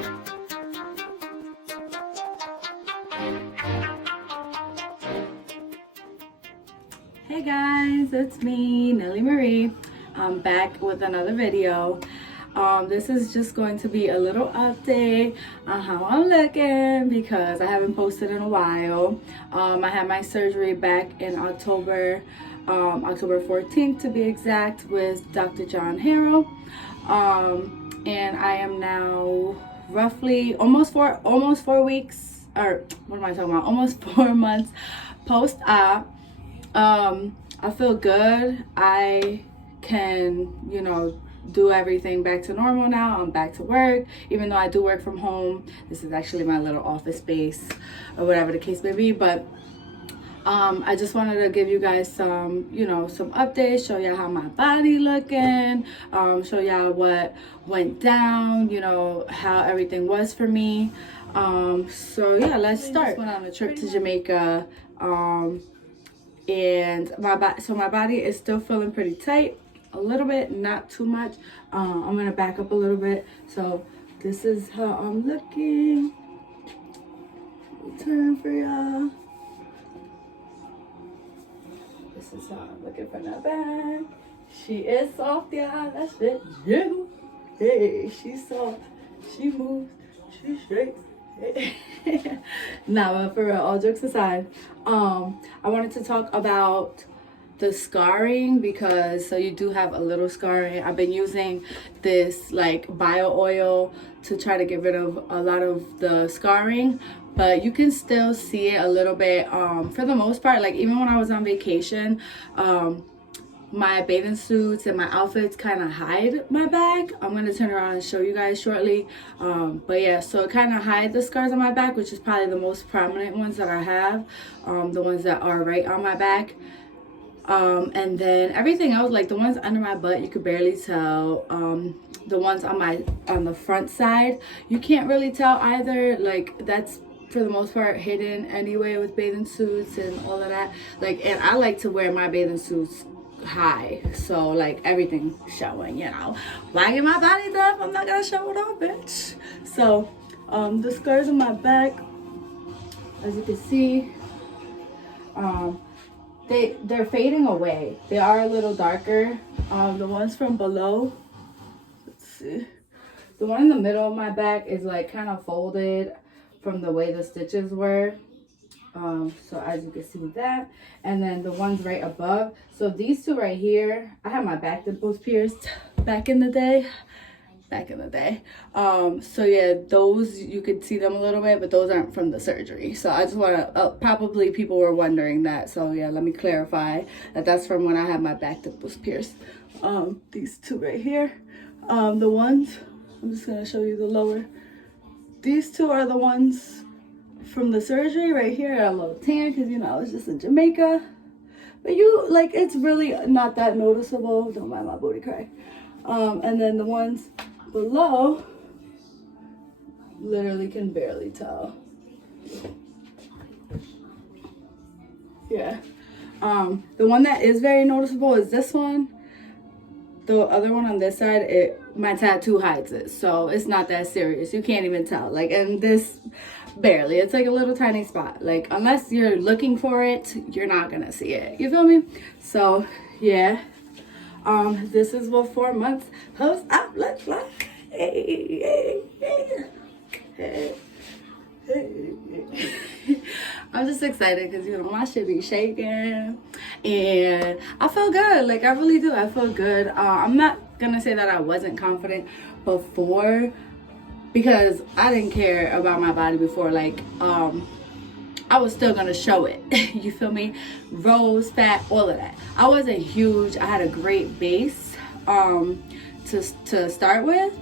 Hey guys, it's me, Nellie Marie. I'm back with another video. This is just going to be a little update on how I'm looking because I haven't posted in a while. I had my surgery back in October 14th to be exact, with Dr. John Harrell. And I am now roughly almost 4 weeks, or what am I talking about? Almost 4 months post-op. I feel good. I can, do everything back to normal now. I'm back to work, even though I do work from home. This is actually my little office space or whatever the case may be. But I just wanted to give you guys some updates, show y'all how my body looking, show y'all what went down, how everything was for me. So yeah, let's start. I just went on a trip to Jamaica. And my body is still feeling pretty tight, a little bit, not too much. I'm gonna back up a little bit. So this is how I'm looking. Turn for y'all. This is how I'm looking from the back. She is soft, y'all. That's it. Yeah. Hey, she's soft. She moves. She shakes. Nah, but for real, all jokes aside, I wanted to talk about the scarring, because so you do have a little scarring. I've been using this like bio oil to try to get rid of a lot of the scarring, but you can still see it a little bit. For the most part, like even when I was on vacation, my bathing suits and my outfits kind of hide my back. I'm going to turn around and show you guys shortly. But yeah, so it kind of hides the scars on my back, which is probably the most prominent ones that I have. The ones that are right on my back. And then everything else, like the ones under my butt, you could barely tell. The ones on the front side, you can't really tell either. Like that's for the most part hidden anyway with bathing suits and all of that. Like, and I like to wear my bathing suits high, so like everything showing, why get my body done if I'm not gonna show it all, bitch? So the scars on my back, as you can see, they're fading away. They are a little darker. The ones from below, let's see, the one in the middle of my back is like kind of folded from the way the stitches were. So as you can see that, and then the ones right above, so these two right here, I had my back dimples pierced back in the day. So yeah, those you could see them a little bit, but those aren't from the surgery. So I just want to probably people were wondering that, so yeah, let me clarify that that's from when I had my back dimples pierced. These two right here, the ones, I'm just gonna show you the lower, these two are the ones from the surgery. Right here a little tan because I was just in Jamaica, but it's really not that noticeable. Don't mind my booty crack. And then the ones below, literally can barely tell. Yeah. The one that is very noticeable is this one. The other one on this side, my tattoo hides it, so it's not that serious. You can't even tell. Like, and this, barely. It's like a little tiny spot. Like, unless you're looking for it, you're not gonna see it. You feel me? So, yeah. This is what 4 months post-op looks like. Hey. I'm just excited because my shit be shaking and I feel good. Like, I really do. I feel good. I'm not gonna say that I wasn't confident before, because I didn't care about my body before. Like, I was still gonna show it. You feel me? Rose, fat, all of that. I wasn't huge. I had a great base to start with.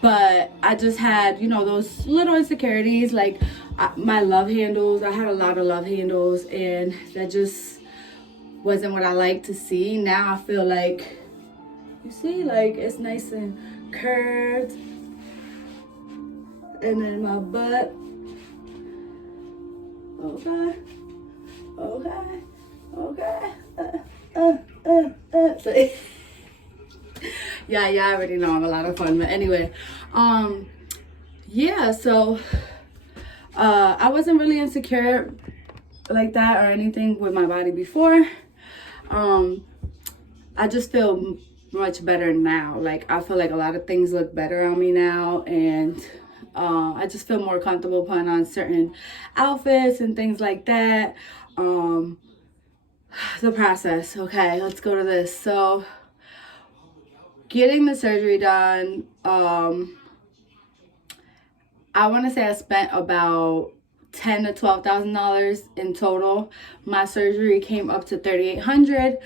But I just had, those little insecurities, like my love handles. I had a lot of love handles, and that just wasn't what I like to see. Now I feel like, you see, like it's nice and curved. And then my butt. Okay. So, Yeah, I already know I'm a lot of fun. But anyway, yeah, so I wasn't really insecure like that or anything with my body before. I just feel much better now. Like, I feel like a lot of things look better on me now, and I just feel more comfortable putting on certain outfits and things like that. The process. Okay, let's go to this. So, getting the surgery done, I want to say I spent about $10,000 to $12,000 in total. My surgery came up to $3,800.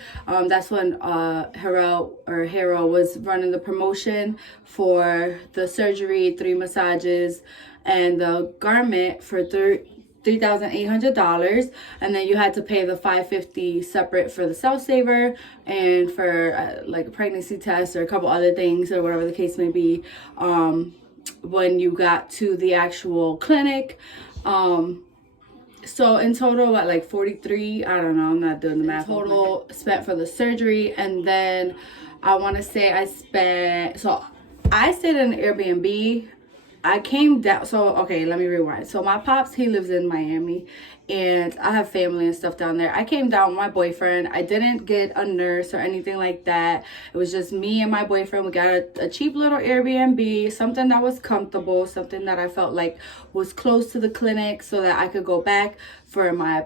That's when Harrell was running the promotion for the surgery, 3 massages, and the garment for $3,800, and then you had to pay the $550 separate for the self saver and for like a pregnancy test or a couple other things or whatever the case may be. When you got to the actual clinic. So in total, what, like 43? I don't know. I'm not doing the math. Total spent for the surgery, and then I want to say I stayed in an Airbnb. I came down, so okay, let me rewind. So my pops, he lives in Miami, and I have family and stuff down there. I came down with my boyfriend. I didn't get a nurse or anything like that. It was just me and my boyfriend. We got a cheap little Airbnb, something that was comfortable, something that I felt like was close to the clinic so that I could go back for my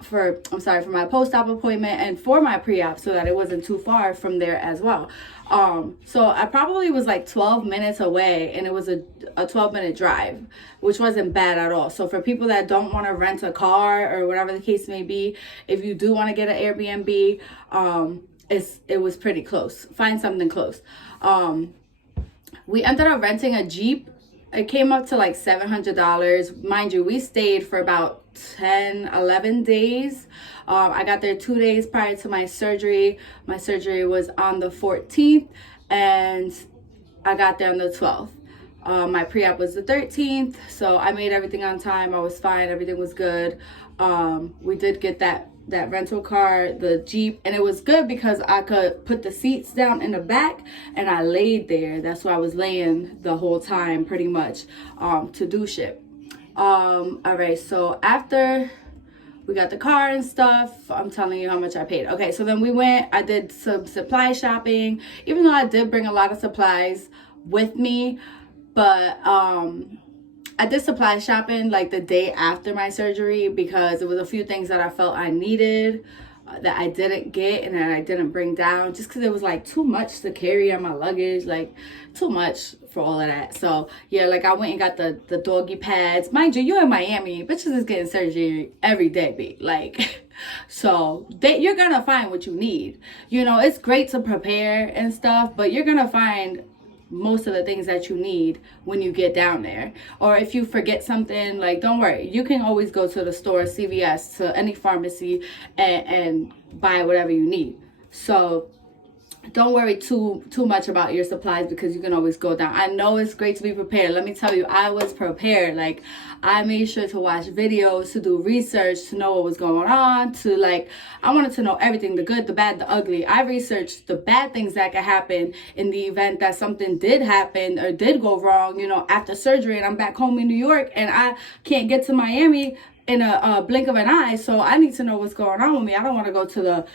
for my post-op appointment and for my pre-op, so that it wasn't too far from there as well. So I probably was like 12 minutes away, and it was a 12-minute drive, which wasn't bad at all. So for people that don't want to rent a car or whatever the case may be, if you do want to get an Airbnb, it was pretty close. Find something close. We ended up renting a Jeep. It came up to like $700. Mind you, we stayed for about 11 days. I got there 2 days prior to my surgery. My surgery was on the 14th, and I got there on the 12th. My pre-op was the 13th, so I made everything on time. I was fine. Everything was good. We did get that rental car, the Jeep, and it was good because I could put the seats down in the back, and I laid there. That's why I was laying the whole time pretty much to do shit. All right, so after we got the car and stuff, I'm telling you how much I paid. Okay, so then I did some supply shopping, even though I did bring a lot of supplies with me, but I did supply shopping like the day after my surgery because there was a few things that I felt I needed that I didn't get and that I didn't bring down, just because it was like too much to carry on my luggage, like too much for all of that. So yeah, like I went and got the doggy pads. Mind you, you're in Miami, bitches is getting surgery every day, be like, so you're gonna find what you need. You know, it's great to prepare and stuff, but you're gonna find most of the things that you need when you get down there. Or if you forget something, like, don't worry, you can always go to the store, CVS, to any pharmacy, and buy whatever you need. So don't worry too much about your supplies, because you can always go down. I know it's great to be prepared. Let me tell you, I was prepared. Like, I made sure to watch videos, to do research, to know what was going on, I wanted to know everything, the good, the bad, the ugly. I researched the bad things that could happen in the event that something did happen or did go wrong, after surgery, and I'm back home in New York and I can't get to Miami in a blink of an eye. So I need to know what's going on with me. I don't want to go to the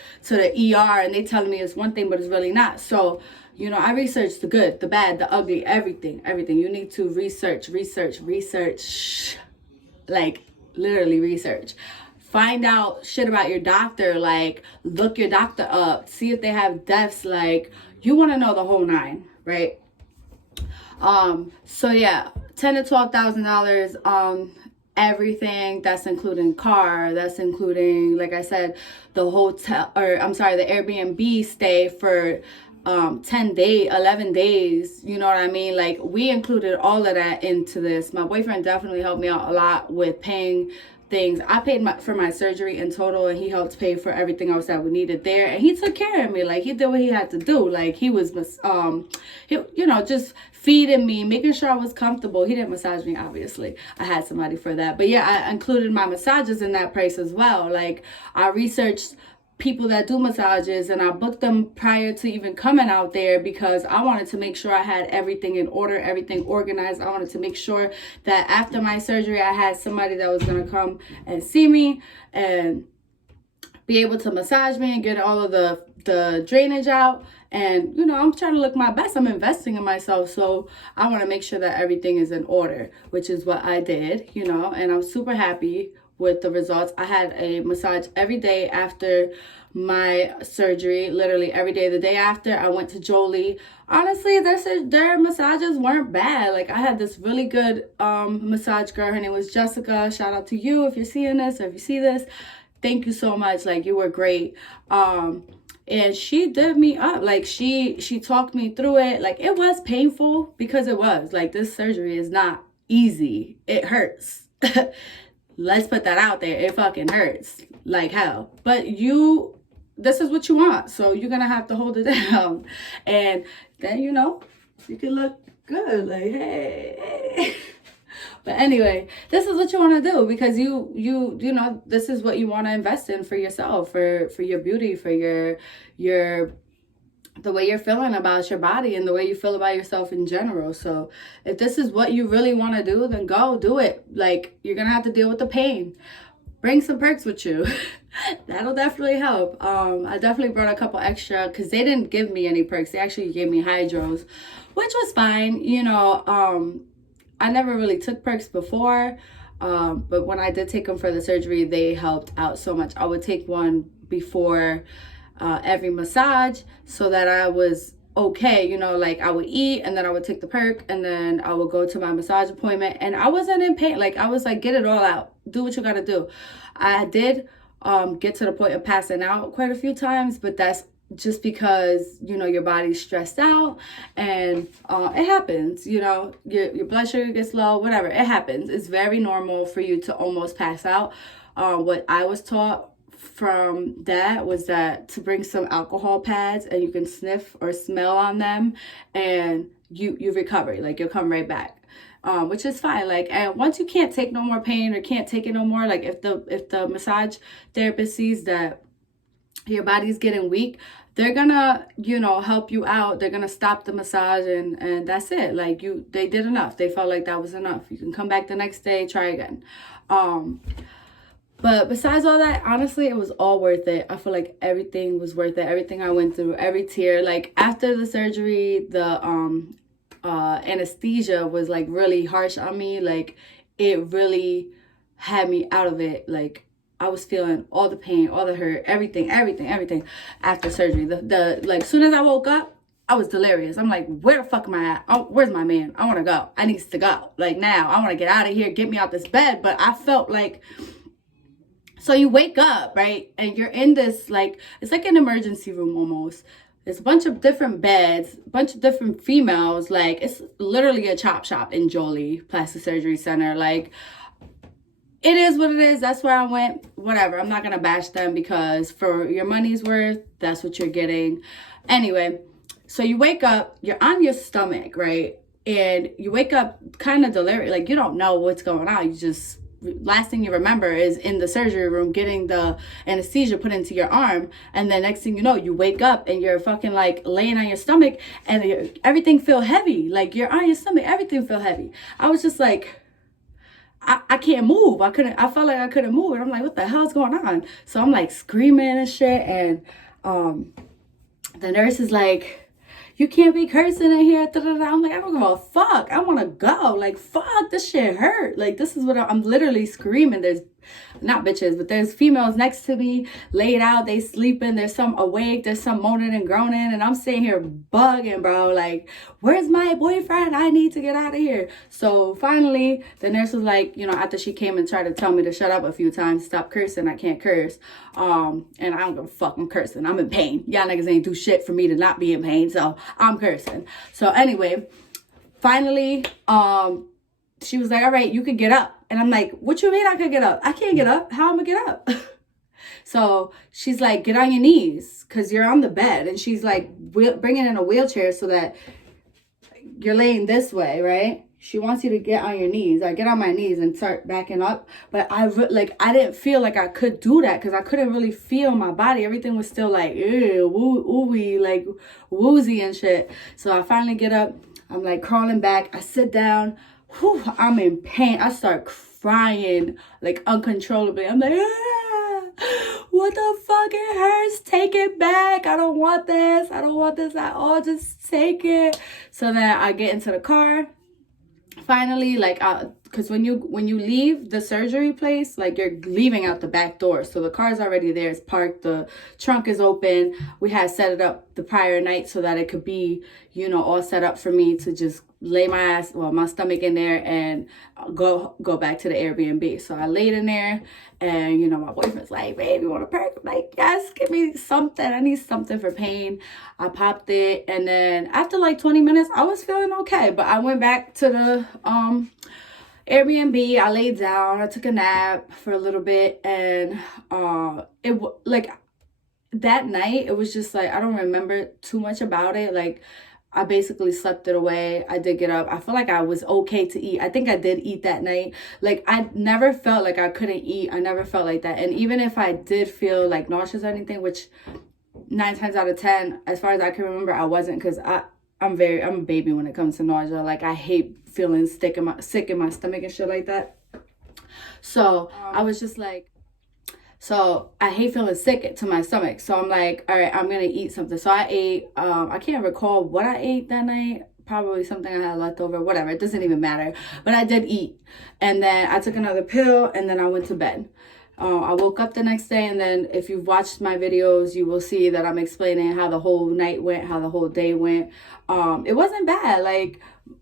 ER and they telling me it's one thing, but it's really not. So, I researched the good, the bad, the ugly, everything. You need to research, like literally research. Find out shit about your doctor, like look your doctor up, see if they have deaths, like you want to know the whole nine, right? So yeah, $10,000 to $12,000, everything. That's including car, that's including, like I said, the Airbnb stay for 11 days, you know what I mean? Like, we included all of that into this. My boyfriend definitely helped me out a lot with paying things. I paid for my surgery in total, and he helped pay for everything else that we needed there, and he took care of me. Like, he did what he had to do. Like, he was just feeding me, making sure I was comfortable. He didn't massage me, obviously. I had somebody for that, but yeah, I included my massages in that price as well. Like, I researched people that do massages, and I booked them prior to even coming out there because I wanted to make sure I had everything in order, everything organized. I wanted to make sure that after my surgery, I had somebody that was going to come and see me and be able to massage me and get all of the drainage out. And, you know, I'm trying to look my best. I'm investing in myself. So I want to make sure that everything is in order, which is what I did, you know, and I'm super happy with the results. I had a massage every day after my surgery, literally every day. The day after, I went to Jolie. Honestly, their massages weren't bad. Like, I had this really good massage girl. Her name was Jessica. Shout out to you if you're seeing this or if you see this. Thank you so much. Like, you were great. And she did me up. Like, she talked me through it. Like, it was painful because it was. Like, this surgery is not easy. It hurts. Let's put that out there. It fucking hurts like hell. But this is what you want. So you're going to have to hold it down. And then, you know, you can look good. Like, hey. But anyway, this is what you want to do because you know, this is what you want to invest in for yourself, for your beauty, for your the way you're feeling about your body and the way you feel about yourself in general. So if this is what you really want to do, then go do it. Like, you're going to have to deal with the pain. Bring some perks with you. That'll definitely help. I definitely brought a couple extra because they didn't give me any perks. They actually gave me hydros, which was fine. You know, I never really took perks before. But when I did take them for the surgery, they helped out so much. I would take one before every massage so that I was okay, you know, like I would eat and then I would take the perk and then I would go to my massage appointment and I wasn't in pain. Like, I was like, get it all out, do what you gotta do. I did get to the point of passing out quite a few times, but that's just because, you know, your body's stressed out and it happens, you know, your blood sugar gets low, whatever, it happens. It's very normal for you to almost pass out. What I was taught from that was that to bring some alcohol pads and you can sniff or smell on them and you recover, like you'll come right back. Which is fine. Like, and once you can't take no more pain or can't take it no more, like if the massage therapist sees that your body's getting weak, they're gonna, you know, help you out. They're gonna stop the massage and that's it. Like, they did enough. They felt like that was enough. You can come back the next day, try again. But besides all that, honestly, it was all worth it. I feel like everything was worth it. Everything I went through, every tear. Like, after the surgery, the anesthesia was like really harsh on me. Like, it really had me out of it. Like, I was feeling all the pain, all the hurt, everything after surgery. Like, soon as I woke up, I was delirious. I'm like, where the fuck am I at? Oh, where's my man? I want to go. I need to go. Like, now I want to get out of here, get me out this bed. But I felt like, so you wake up, right? And you're in this, like, it's like an emergency room almost. There's a bunch of different beds, a bunch of different females. Like, it's literally a chop shop in Jolie Plastic Surgery Center. Like, it is what it is. That's where I went. Whatever. I'm not going to bash them because for your money's worth, that's what you're getting. Anyway, so you wake up, you're on your stomach, right? And you wake up kind of delirious. Like, you don't know what's going on. You just, last thing you remember is in the surgery room getting the anesthesia put into your arm, and then next thing you know, you wake up and you're fucking like laying on your stomach and everything feel heavy. Like, you're on your stomach, everything feel heavy. I was just like, I can't move. I felt like I couldn't move, and I'm like, what the hell's going on? So I'm like screaming and shit, and the nurse is like, you can't be cursing in here. I'm like, I don't give a fuck. I want to go. Like, fuck, this shit hurt. Like, this is what I'm literally screaming. There's not bitches, but there's females next to me laid out. They sleeping. There's some awake. There's some moaning and groaning. And I'm sitting here bugging, bro. Like, where's my boyfriend? I need to get out of here. So finally, the nurse was like, you know, after she came and tried to tell me to shut up a few times, stop cursing. I can't curse. And I don't give a fuck. I'm cursing. I'm in pain. Y'all niggas ain't do shit for me to not be in pain. So I'm cursing. So anyway, finally, she was like, all right, you could get up. And I'm like, what you mean I could get up? I can't get up. How am I get up? So she's like, get on your knees because you're on the bed. And she's like, bringing in a wheelchair so that you're laying this way, right? she wants you to get on your knees. I get on my knees and start backing up, but I didn't feel like I could do that because I couldn't really feel my body. Everything was still like ooey, like woozy and shit. So I finally get up. I'm like crawling back. I sit down. Whew, I'm in pain. I start crying like uncontrollably. I'm like, what the fuck? It hurts. Take it back. I don't want this. I don't want this at all. Just take it. So then I get into the car. Finally, like, because when you leave the surgery place, like, you're leaving out the back door, so the car's already there, it's parked, the trunk is open. We had set it up the prior night so that it could be, you know, all set up for me to just lay my stomach in there and go back to the Airbnb. So I laid in there, and you know, my boyfriend's like, babe, you want a perk? I'm like, yes, give me something. I need something for pain. I popped it, and then after like 20 minutes, I was feeling okay. But I went back to the Airbnb. I laid down. I took a nap for a little bit, and that night, it was just like, I don't remember too much about it. Like, I basically slept it away. I did get up. I feel like I was okay to eat. I think I did eat that night. Like, I never felt like I couldn't eat. I never felt like that. And even if I did feel like nauseous or anything, which 9 times out of 10, as far as I can remember, I wasn't, because I'm a baby when it comes to nausea. Like, I hate feeling sick in my stomach and shit like that. So I was just like, so I hate feeling sick to my stomach. So I'm like, all right, I'm going to eat something. So I ate, I can't recall what I ate that night. Probably something I had left over, whatever. It doesn't even matter. But I did eat. And then I took another pill, and then I went to bed. I woke up the next day, and then if you've watched my videos, you will see that I'm explaining how the whole night went, how the whole day went. It wasn't bad. Like,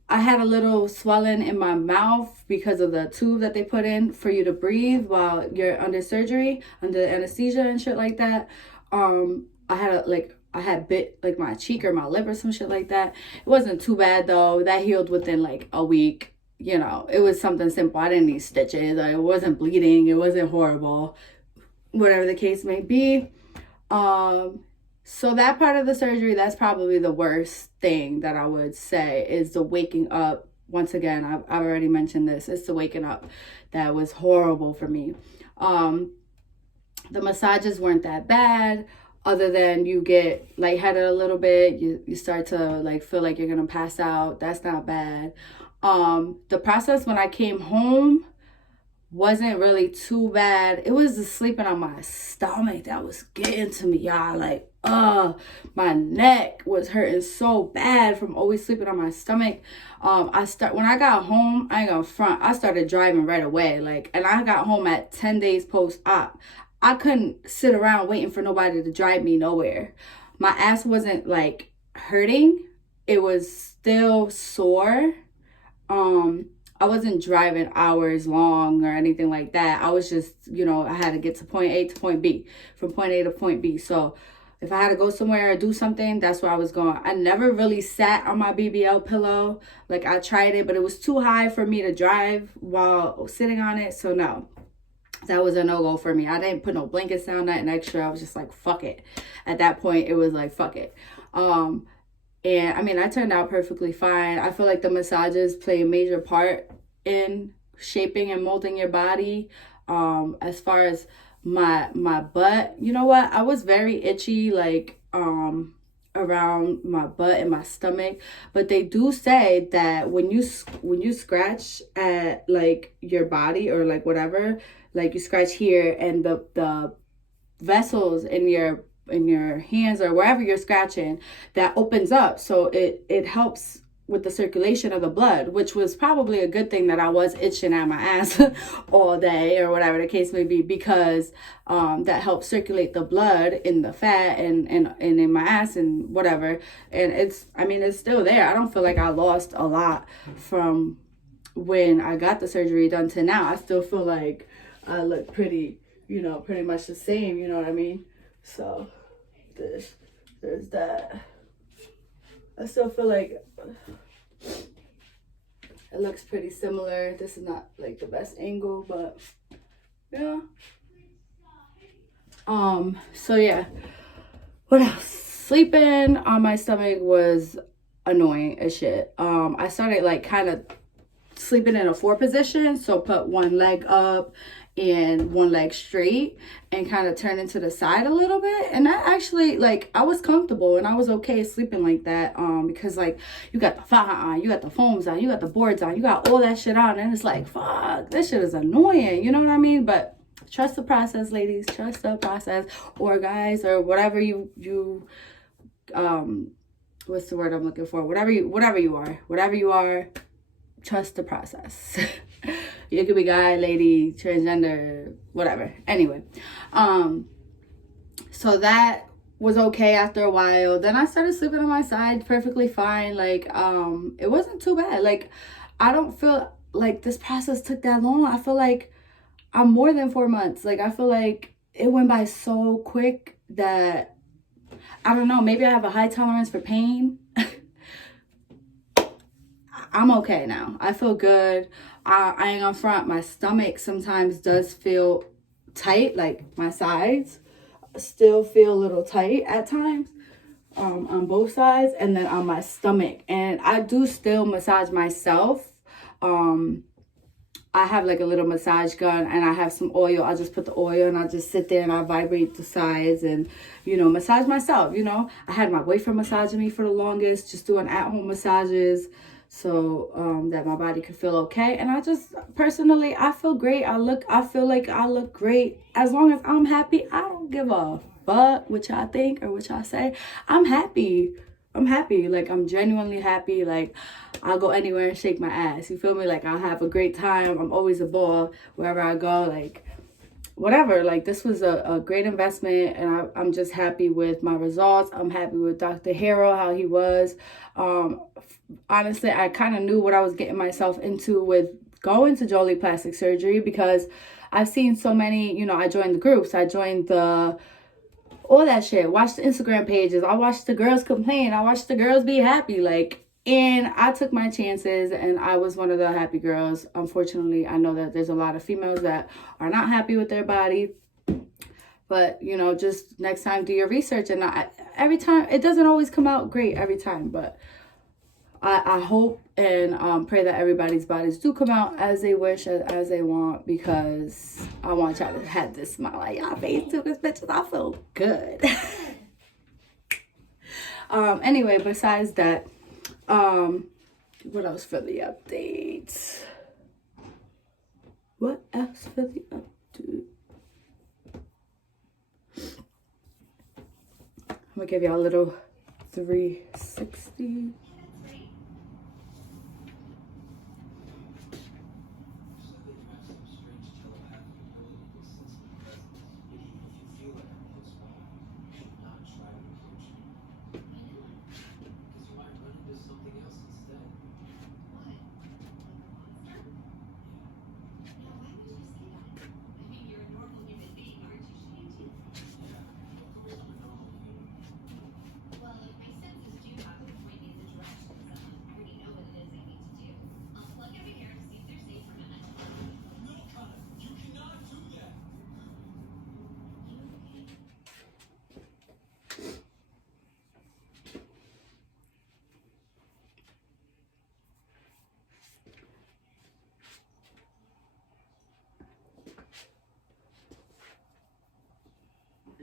I had a little swelling in my mouth because of the tube that they put in for you to breathe while you're under surgery, under anesthesia and shit like that. I had bit like my cheek or my lip or some shit like that. It wasn't too bad though. That healed within like a week. You know, it was something simple. I didn't need stitches. I wasn't bleeding. It wasn't horrible. Whatever the case may be. So that part of the surgery, that's probably the worst thing that I would say, is the waking up. Once again, I've already mentioned this. It's the waking up that was horrible for me. The massages weren't that bad, other than you get lightheaded a little bit. You start to like feel like you're gonna pass out. That's not bad. The process when I came home wasn't really too bad. It was the sleeping on my stomach that was getting to me, y'all. Like, my neck was hurting so bad from always sleeping on my stomach. When I got home, I ain't gonna front, I started driving right away. Like, and I got home at 10 days post-op. I couldn't sit around waiting for nobody to drive me nowhere. My ass wasn't like hurting. It was still sore. I wasn't driving hours long or anything like that. I was just, you know, I had to get to point A to point B, from point A to point B. So if I had to go somewhere or do something, that's where I was going. I never really sat on my BBL pillow. Like, I tried it, but it was too high for me to drive while sitting on it. So no, that was a no-go for me. I didn't put no blankets down, nothing extra. I was just like, fuck it. At that point, it was like, fuck it. And I mean, I turned out perfectly fine. I feel like the massages play a major part in shaping and molding your body. As far as my butt, you know what? I was very itchy, like, around my butt and my stomach. But they do say that when you scratch at like your body or like whatever, like you scratch here and the vessels in your hands or wherever you're scratching, that opens up, so it helps with the circulation of the blood, which was probably a good thing that I was itching at my ass all day or whatever the case may be, because that helps circulate the blood in the fat and in my ass and whatever. And it's still there. I don't feel like I lost a lot from when I got the surgery done to now. I still feel like I look pretty much the same, you know what I mean? So there's that. I still feel like it looks pretty similar. This is not like the best angle, but yeah. So yeah. What else? Sleeping on my stomach was annoying as shit. I started like kind of sleeping in a 4 position. So put one leg up and one leg straight and kind of turn into the side a little bit. And that actually, like, I was comfortable and I was okay sleeping like that, because like you got the faja on, you got the foams on, you got the boards on, you got all that shit on, and it's like, fuck, this shit is annoying, you know what I mean? But trust the process, ladies. Trust the process, or guys, or whatever you what's the word I'm looking for? Whatever you are, trust the process. You could be guy, lady, transgender, whatever. Anyway, so that was okay after a while. Then I started sleeping on my side perfectly fine. Like, it wasn't too bad. Like, I don't feel like this process took that long. I feel like I'm more than 4 months. Like, I feel like it went by so quick that, I don't know, maybe I have a high tolerance for pain. I'm okay now. I feel good. I ain't gonna front. My stomach sometimes does feel tight, like my sides still feel a little tight at times, on both sides, and then on my stomach. And I do still massage myself. I have like a little massage gun and I have some oil. I'll just put the oil and I'll just sit there and I'll vibrate the sides and, you know, massage myself, you know. I had my boyfriend massaging me for the longest, just doing at-home massages, so that my body could feel okay. And I just, personally, I feel great. I feel like I look great. As long as I'm happy, I don't give a fuck what y'all think or what y'all say. I'm happy. Like, I'm genuinely happy. Like, I'll go anywhere and shake my ass. You feel me? Like, I'll have a great time. I'm always a ball wherever I go. Like, whatever. Like, this was a great investment, and I'm just happy with my results. I'm happy with Dr. Harrell, how he was. Honestly, I kind of knew what I was getting myself into with going to Jolie Plastic Surgery, because I've seen so many, you know, I joined the groups. I joined all that shit. Watch the Instagram pages. I watched the girls complain. I watched the girls be happy. Like, and I took my chances and I was one of the happy girls. Unfortunately, I know that there's a lot of females that are not happy with their body. But, you know, just next time do your research. And every time, it doesn't always come out great every time. But I hope and pray that everybody's bodies do come out as they wish, as they want, because I want y'all to have this smile on y'all face too, because bitches, I feel good. Anyway, besides that, what else for the updates? What else for the update? I'm gonna give y'all a little 360.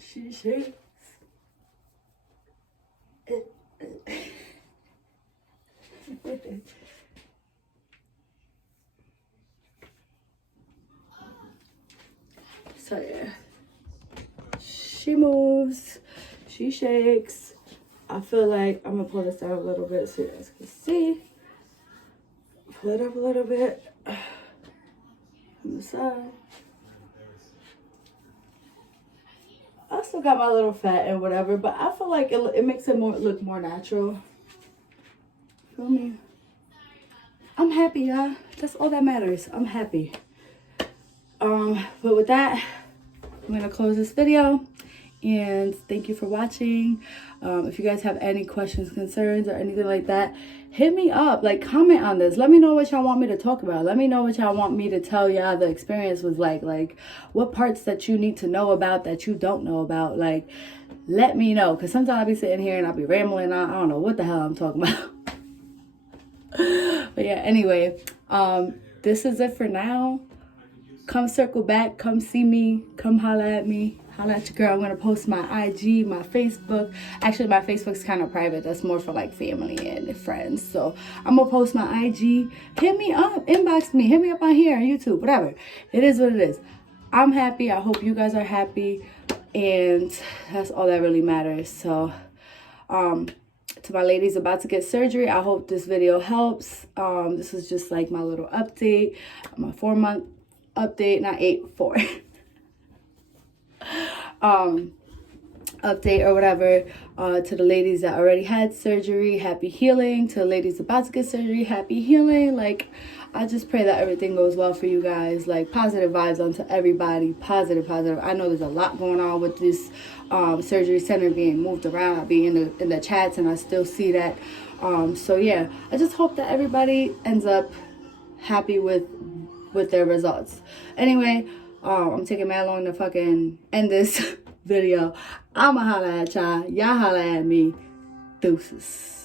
She shakes. So yeah, she moves, she shakes. I feel like I'm gonna pull this down a little bit so you guys can see. Pull it up a little bit on the side. I still got my little fat and whatever, but I feel like it makes it look more natural. Feel me? I'm happy, y'all. That's all that matters. I'm happy. But with that, I'm gonna close this video, and thank you for watching. If you guys have any questions, concerns, or anything like that, hit me up. Like, comment on this. Let me know what y'all want me to talk about. Let me know what y'all want me to tell y'all the experience was like. Like, what parts that you need to know about that you don't know about. Like, let me know, because sometimes I'll be sitting here and I'll be rambling on. I don't know what the hell I'm talking about. But yeah, anyway, This is it for now. Come circle back, come see me, come holla at me, holla at your girl. I'm gonna post my IG, my Facebook. Actually, my Facebook's kind of private. That's more for like family and friends. So I'm gonna post my IG. Hit me up, inbox me, hit me up on here on YouTube, whatever. It is what it is. I'm happy. I hope you guys are happy, and that's all that really matters. So, to my ladies about to get surgery, I hope this video helps. This is just like my little update, my 4-month update, not 8, 4 update or whatever. To the ladies that already had surgery, happy healing. To the ladies about to get surgery, happy healing. Like, I just pray that everything goes well for you guys. Like, positive vibes onto everybody. Positive. I know there's a lot going on with this surgery center being moved around. I be in the chats and I still see that. So yeah, I just hope that everybody ends up happy with their results. Anyway, I'm taking mad long to fucking end this video. I'ma holla at y'all. Y'all holla at me. Deuces.